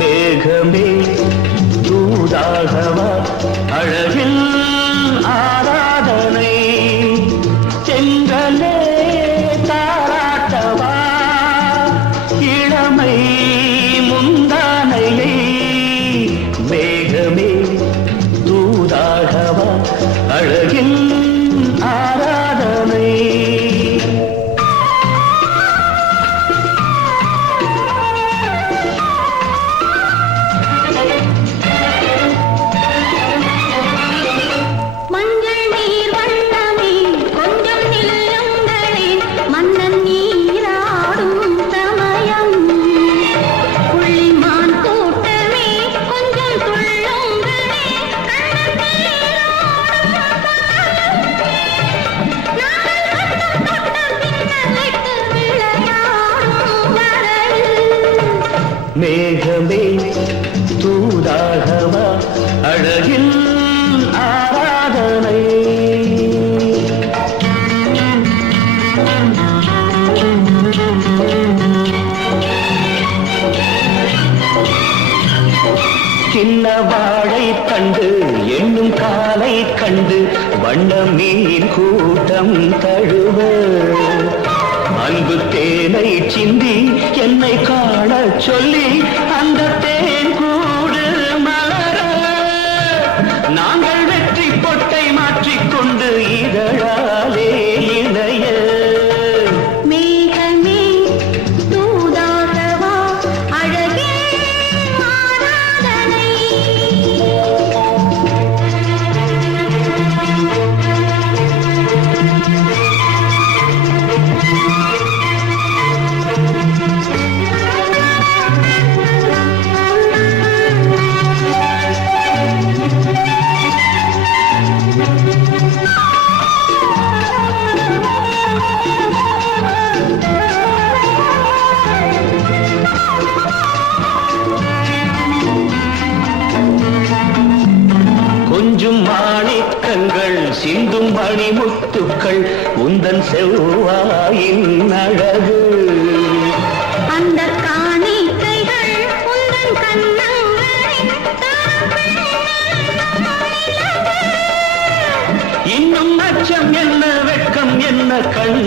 மேகமே தூதாகவா அழகில் ஆராதனை செங்கலே தாராட்டவா இளமை முந்தானையை மேகமே தூதாகவா அழகில் ஆராதனை மேகமே தூதாகவா அழகில் ஆராதனை சின்ன வாழை கண்டு எண்ணும் காலை கண்டு வண்ண மீன் கூட்டம் தழுவ அன்பு தேனை சிந்தி என்னை காண சொல்லி அந்த தேன் கூடு மலர நாங்கள் வெற்றி பொட்டை மாற்றிக்கொண்டு இதழாலே இணைய மேகமே தூதாகவா அழகே ஆராதனை கொஞ்சும் மாணிக்கங்கள் சிந்தும் மணிமுத்துக்கள் உந்தன் செவ்வாயின் அழகு அந்த காணிக்கைகள் உந்தன் கண்ணங்களின் இன்னும் அச்சம் என்ன வெட்கம் என்ன கண்